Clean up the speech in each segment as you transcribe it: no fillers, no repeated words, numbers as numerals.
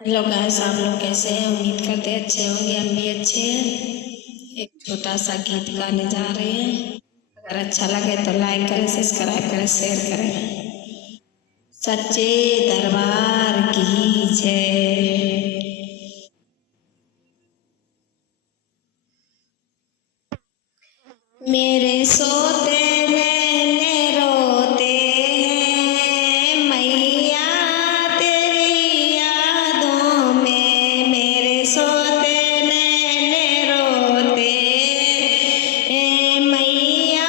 Hello guys, आप लोग कैसे हैं? उम्मीद करते हैं अच्छे होंगे। हम भी अच्छे हैं। एक छोटा सा गीत गाने जा रहे हैं। अगर अच्छा लगे तो लाइक करें, सब्सक्राइब करें, शेयर करें। सच्चे दरबार की जय। मेरे सोते नैने रोते हैं मैया तेरी यादों में। मेरे सोते नैने रोते हैं मैया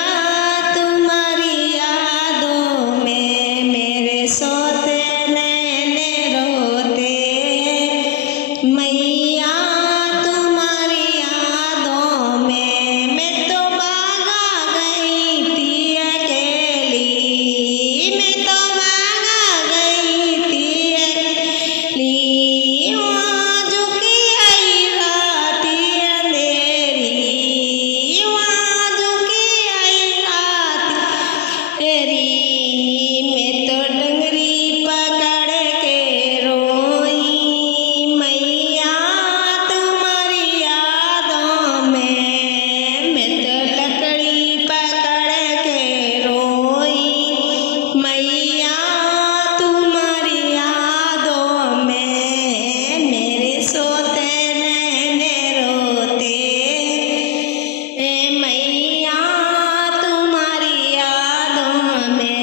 तुम्हारी यादों में। मेरे सोते नैने रोते हैं मैया तुम्हारी यादों में। मैं तो भागा गई थी अकेली, मैं तो भागा गई थी अकेली। वहाँ झुकी आई रात अंधेरी, वहाँ झुकी आई रात अंधेरी। मैं तो डंगरी पकड़ के रोई मैया तुम्हारी यादों में। मैं तो लकड़ी पकड़ के रोई मैया तुम्हारी यादों में। मेरे सोते नैने रोते हैं मैया तुम्हारी यादों में।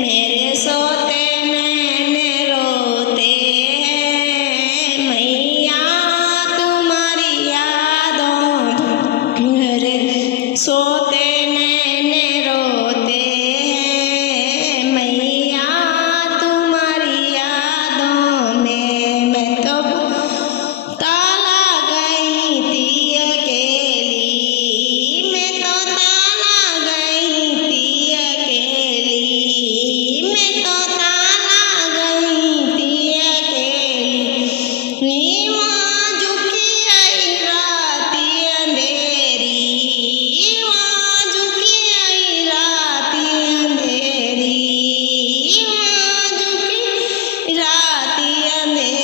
मेरे सोते नैने रोते हैं मैया तुम्हारी यादों में। मेरे सोते नैने रोते हैं मैया तुम्हारी यादों में। मैं तो ताला गई थी अकेली, मैं तो ताला गई थी अकेली, मैं तो ताला गई थी अकेली। वहाँ झुकी आई रात अंधेरी, वहाँ झुकी आई रात अंधेरी, वहाँ झुकी रात अंधेरी।